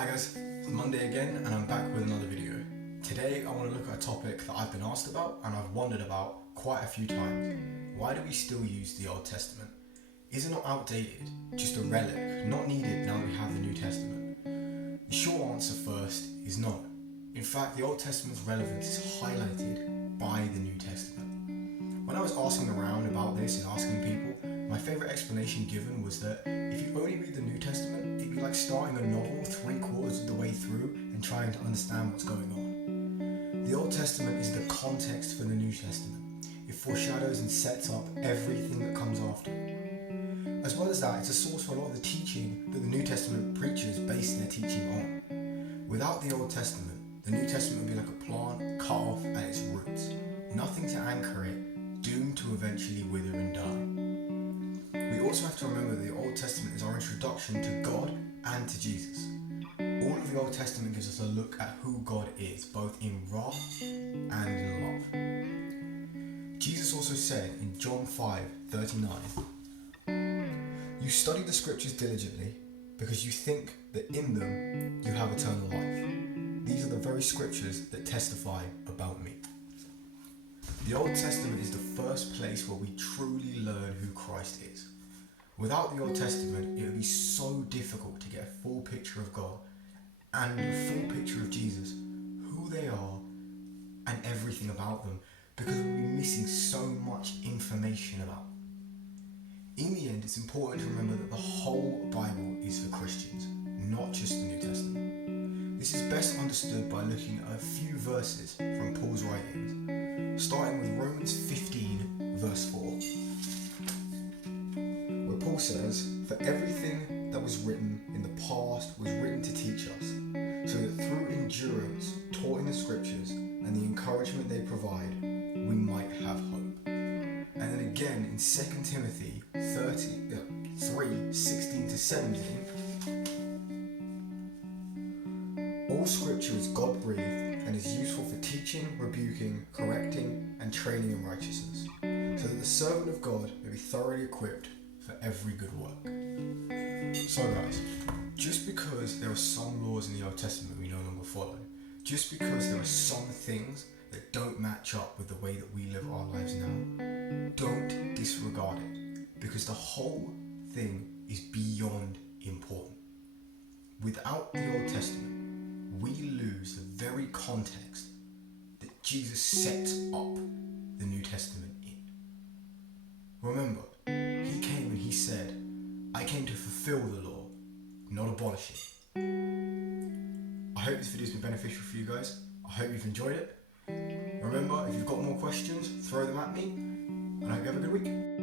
Hi guys, it's Monday again and I'm back with another video. Today I want to look at a topic that I've been asked about and I've wondered about quite a few times. Why do we still use the Old Testament? Is it not outdated, just a relic, not needed now that we have the New Testament? The short answer first is no. In fact, the Old Testament's relevance is highlighted by the New Testament. When I was asking around about this and asking people, my favourite explanation given was that if you only read the New Testament, it'd be like starting a novel 3/4 of the way through and trying to understand what's going on. The Old Testament is the context for the New Testament. It foreshadows and sets up everything that comes after it. As well as that, it's a source for a lot of the teaching that the New Testament preachers base their teaching on. Without the Old Testament, the New Testament would be like a plant cut off at its roots. Nothing to anchor it, doomed to eventually wither and die. We also have to remember that the Old Testament is our introduction to God and to Jesus. All of the Old Testament gives us a look at who God is, both in wrath and in love. Jesus also said in John 5:39, "You study the scriptures diligently because you think that in them you have eternal life. These are the very scriptures that testify about me." The Old Testament is the first place where we truly learn who Christ is. Without the Old Testament, it would be so difficult to get a full picture of God and a full picture of Jesus, who they are, and everything about them, because we'd be missing so much information about them. In the end, it's important to remember that the whole Bible is for Christians, not just the New Testament. This is best understood by looking at a few verses from Paul's writings, starting with Romans 15, verse 4. Paul says, "For everything that was written in the past was written to teach us, so that through endurance taught in the scriptures and the encouragement they provide, we might have hope." And then again in 2 Timothy 3:16-17, "All scripture is God-breathed and is useful for teaching, rebuking, correcting, and training in righteousness, so that the servant of God may be thoroughly equipped for every good work." So guys, just because there are some laws in the Old Testament we no longer follow, just because there are some things that don't match up with the way that we live our lives now, don't disregard it, because the whole thing is beyond important. Without the Old Testament, we lose the very context that Jesus sets up the New Testament in. Remember, he came and he said, "I came to fulfill the law, not abolish it." I hope this video has been beneficial for you guys. I hope you've enjoyed it. Remember, if you've got more questions, throw them at me, and I hope you have a good week.